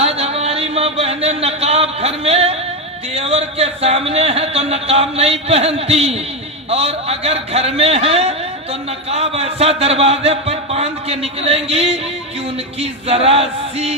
आज हमारी माँ बहनें नकाब घर में देवर के सामने है तो नकाब नहीं पहनती, और अगर घर में है तो नकाब ऐसा दरवाजे पर बांध के निकलेंगी कि उनकी जरा सी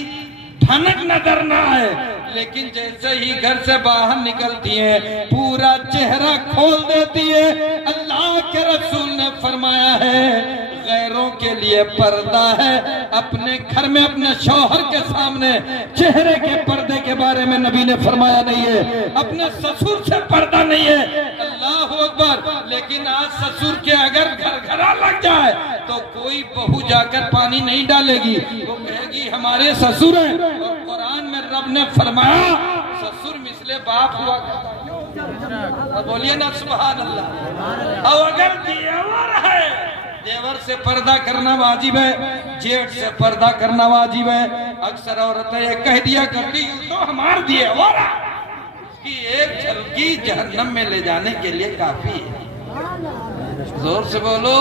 ठनक नजर ना आए। लेकिन जैसे ही घर से बाहर निकलती है पूरा चेहरा खोल देती है। अल्लाह के रसूल ने फरमाया है गैरों के लिए पर्दा है, अपने घर में अपने शौहर के सामने चेहरे के पर्दे के बारे में नबी ने फरमाया नहीं है। अपने ससुर से पर्दा नहीं है। अल्लाह अकबर। लेकिन आज ससुर के अगर घरघरा लग जाए तो कोई बहू जाकर पानी नहीं डालेगी, वो कहेगी हमारे ससुर हैं। और कुरान में रब ने फरमाया ससुर मिसले बाप हुआ करता। बोलिए ना सुभान अल्लाह। और अगर देवर है, देवर से पर्दा करना वाजिब है, जेठ से पर्दा करना वाजिब है। अक्सर औरतें ये कह दिया करती तो हमार दिए उसकी एक झलकी जहन्नम में ले जाने के लिए काफी है। जोर से बोलो,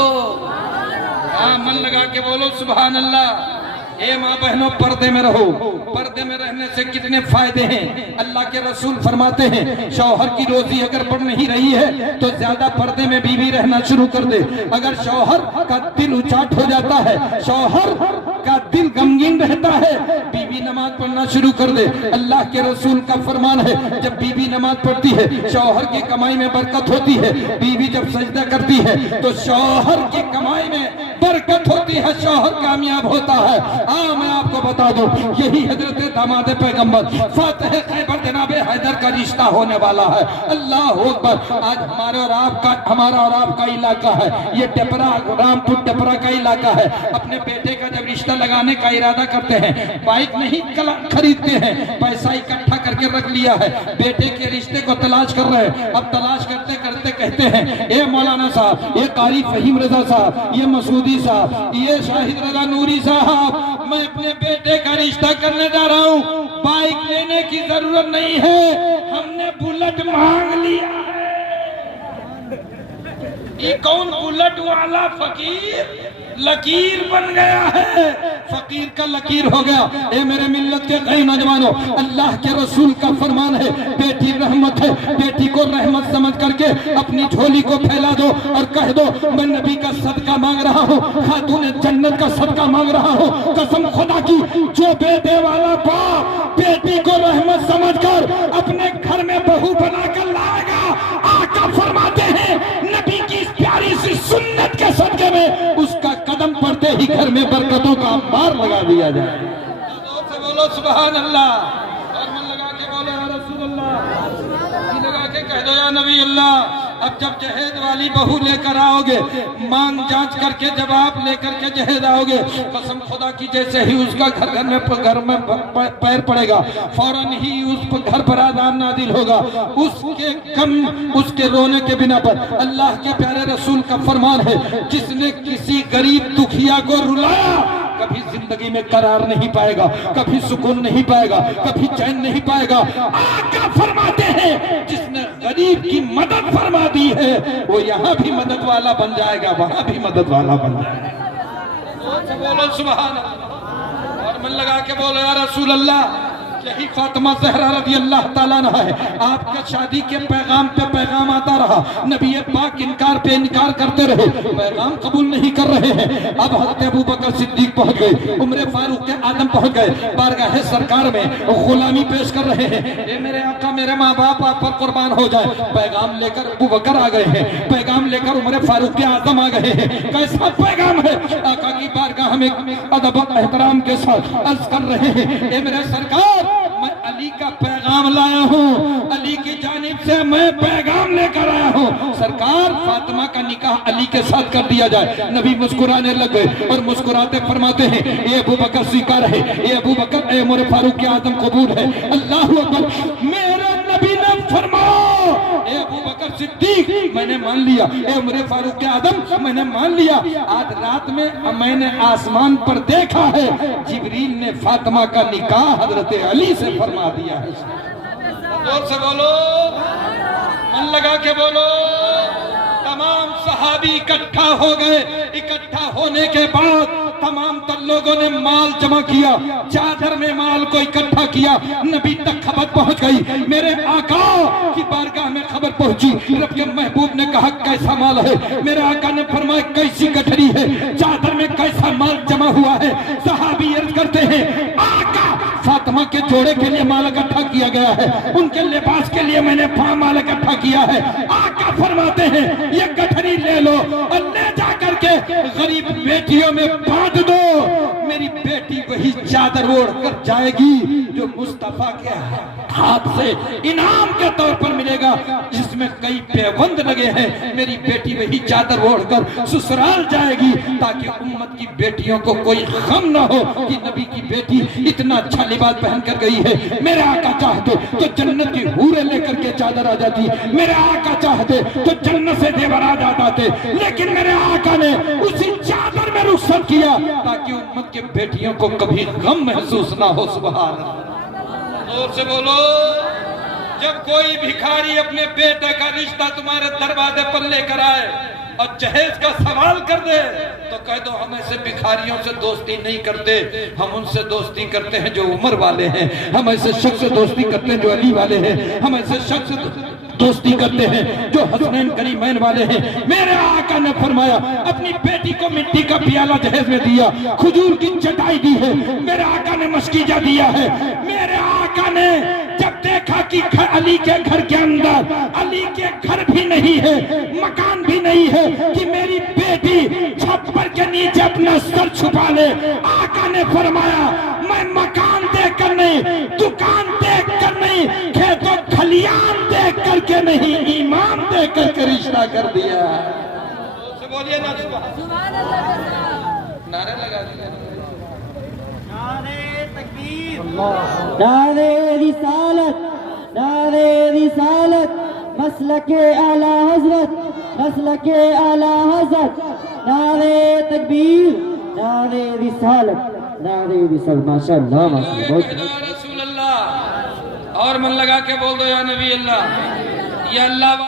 हाँ मन लगा के बोलो सुभान अल्लाह। ए माँ बहनों पर्दे में रहो। पर्दे में रहने से कितने फायदे हैं। अल्लाह के रसूल फरमाते हैं शौहर की रोजी अगर बढ़ नहीं रही है तो ज्यादा पर्दे में बीवी रहना शुरू कर दे। अगर शौहर का दिल उचाट हो जाता है, शौहर का दिल गमगीन रहता है, बीवी नमाज पढ़ना शुरू कर दे। अल्लाह के रसूल का फरमान है जब बीवी नमाज पढ़ती है शौहर की कमाई में बरकत होती है। बीवी जब सजदा करती है तो शौहर की कमाई में बरकत होती है, शौहर कामयाब होता है। मैं आपको बता दूं यही हजरत दामाद पैगंबर फातिह खैबर जनाब हैदर का रिश्ता होने वाला है। अल्लाह अकबर। आज हमारा और आपका इलाका है ये टेपरा, रामपुर टेपरा का इलाका है। अपने बेटे का जब रिश्ता लगाने का इरादा करते हैं, बाइक नहीं खरीदते हैं, पैसा इकट्ठा करके रख लिया है, बेटे के रिश्ते को तलाश कर रहे हैं। अब तलाश करते करते कहते हैं ये मौलाना साहब, ये कारी फहीम रजा साहब, ये मसूदी साहब, ये शाहिद रजा नूरी साहब, मैं अपने बेटे का रिश्ता करने जा रहा हूँ, बाइक लेने की जरूरत नहीं है, हमने बुलेट मांग लिया है। ये कौन बुलेट वाला फकीर लकीर बन गया है, फकीर का लकीर हो गया। ए मेरे मिल्लत के कई नौजवानों, अल्लाह के रसूल का फरमान है बेटी रहमत है, बेटी को रहमत समझ करके अपनी झोली को फैला दो और कह दो मैं नबी का सदका मांग रहा हूँ, खातून जन्नत का सदका मांग रहा हूँ। कसम खुदा की जो बेटे वाला बाप बेटी को रहमत समझकर अपने घर में बहू बनाकर लाएगा, आका फरमाते हैं नबी की इस प्यारी सी सुन्नत के सदके में उसका कदम पड़ते ही घर में बरकतों का अंबार लगा दिया जाए। से बोलो सुभान अल्लाह, और मन लगा के बोलो या रसूल अल्लाह, लगा के कह दो या नबी अल्लाह। अब जब जहेज वाली बहू लेकर आओगे, मांग जांच करके जवाब लेकर के जहेज आओगे, कसम खुदा की जैसे ही उसका घर में पैर पड़ेगा फौरन ही उस पर घर पर आज़ान नाजिल होगा। उसके रोने के बिना पर अल्लाह के प्यारे रसूल का फरमान है जिसने किसी गरीब दुखिया को रुलाया कभी जिंदगी में करार नहीं पाएगा, कभी सुकून नहीं पाएगा, कभी चैन नहीं पाएगा। आका फरमाते हैं जिसने गरीब की मदद फरमा दी है वो यहाँ भी मदद वाला बन जाएगा, वहां भी मदद वाला बन जाएगा। बोलो सुभान अल्लाह, और मन लगा के बोलो या रसूल अल्लाह। यही फातिमा ज़हरा रज़ी अल्लाह ताला अन्हा है। आपके शादी के पैगाम पे पैगाम आता रहा, नबी पाक इनकार पे इनकार करते रहे, पैगाम कबूल नहीं कर रहे हैं। अब हज़रत अबू बकर सिद्दीक पहुंच गए, उम्र फारूक के आदम पहुंच गए, बारगाह सरकार में गुलामी पेश कर रहे हैं। ये मेरे आका मेरे माँ बाप आप पर कुर्बान हो जाए। पैगाम लेकर अबू बकर आ गए हैं, पैगाम लेकर उम्र फारूक के आदम आ गए हैं। कैसा पैगाम है? आका की बारगाह में अदब एहतराम के साथ अर्ज कर रहे हैं, ए मेरे सरकार मैं अली का पैगाम लाया हूँ, अली की जानिब से मैं पैगाम लेकर आया हूँ। सरकार फातिमा का निकाह अली के साथ कर दिया जाए। नबी मुस्कुराने लग गए और मुस्कुराते फरमाते हैं ये अबू बकर स्वीकार है, ये अबू बकर ए उमर फारूक के आदम कबूल है। अल्लाह अकबर। मेरे नबी ने फरमाया ए अबू बकर सिद्दीक मैंने मान लिया, ए उमर फारूक के आदम मैंने मान लिया। आज रात में मैंने आसमान पर देखा है जिब्रील ने फातिमा का निकाह हजरत अली से फरमा दिया है। जोर से बोलो, मन लगा के बोलो, तमाम सहाबी इकट्ठा हो गए। इकट्ठा होने के बाद तमाम लोगों ने माल जमा किया, चादर में माल को इकट्ठा किया। नबी तक खबर पहुंच गई, मेरे आका की बारगाह में खबर पहुंची। रब के महबूब ने कहा कैसा माल है? मेरे आका ने फरमाया कैसी गठरी है, चादर में कैसा माल जमा हुआ है? सहाबी अर्ज करते हैं आका फातिमा के जोड़े के लिए माल इकट्ठा किया गया है, उनके लिबास के लिए मैंने माल इकट्ठा किया है। आका फरमाते हैं ये गठरी ले लो और ले जा करके गरीब बेटियों में बांट दो। मेरी बेटी वही चादर ओढ़ कर जाएगी जो मुस्तफा के हाथ से इनाम के तौर पर मिलेगा, जिसमें कई पैबंद लगे हैं। मेरी बेटी वही चादर ओढ़कर ससुराल जाएगी ताकि उम्मत की बेटियों को कोई गम न हो कि नबी की बेटी इतना अच्छा लिबास पहन कर गई है। मेरे आका चाहते तो जन्नत की हूरें लेकर के चादर आ जाती, मेरे आका चाहते तो जन्नत से जेवर आ जाते, लेकिन मेरे आका ने उसी चादर में रुखसत किया ताकि उम्मत के बेटियों को कभी गम महसूस ना हो। सुभान अल्लाह, जोर से बोलो। जब कोई भिखारी अपने बेटे का रिश्ता तुम्हारे दरवाजे पर लेकर आए और जहेज का सवाल कर दे तो कह दो हम ऐसे भिखारियों से दोस्ती नहीं करते, हम उनसे दोस्ती करते हैं जो उम्र वाले हैं, हम ऐसे शख्स से दोस्ती करते हैं जो अली वाले हैं, हम ऐसे शख्स दोस्ती करते हैं जो हसनैन करीमैन वाले हैं। मेरे आका ने फरमाया अपनी बेटी को मिट्टी का प्याला जहेज में दिया, खजूर की चटाई दी है, मेरे आका ने मस्कीजा दिया है। मेरे आका ने जब देखा कि अली के घर के अंदर अली के घर भी नहीं है, मकान भी नहीं है कि मेरी बेटी छप्पर के नीचे अपना सर छुपा ले, आका ने फरमाया मैं मकान देख कर नहीं, दुकान देख कर नहीं, खेतों खलियान देख करके नहीं, ईमान देख करके रिश्ता कर दिया। तो बोलिए ना सुभान अल्लाह, नारे लगा दिया। नारे तकबीर, नारे रिसालत, नारे रिसालत, मसलके आला हजरत, मसलके आला हजरत, नारे तकबीर, नारे रिसालत, नारे रिसालत। माशाअल्लाह माशाअल्लाह। रसूल अल्लाह और मन लगा के बोल दो या नबी अल्लाह, या अल्लाह।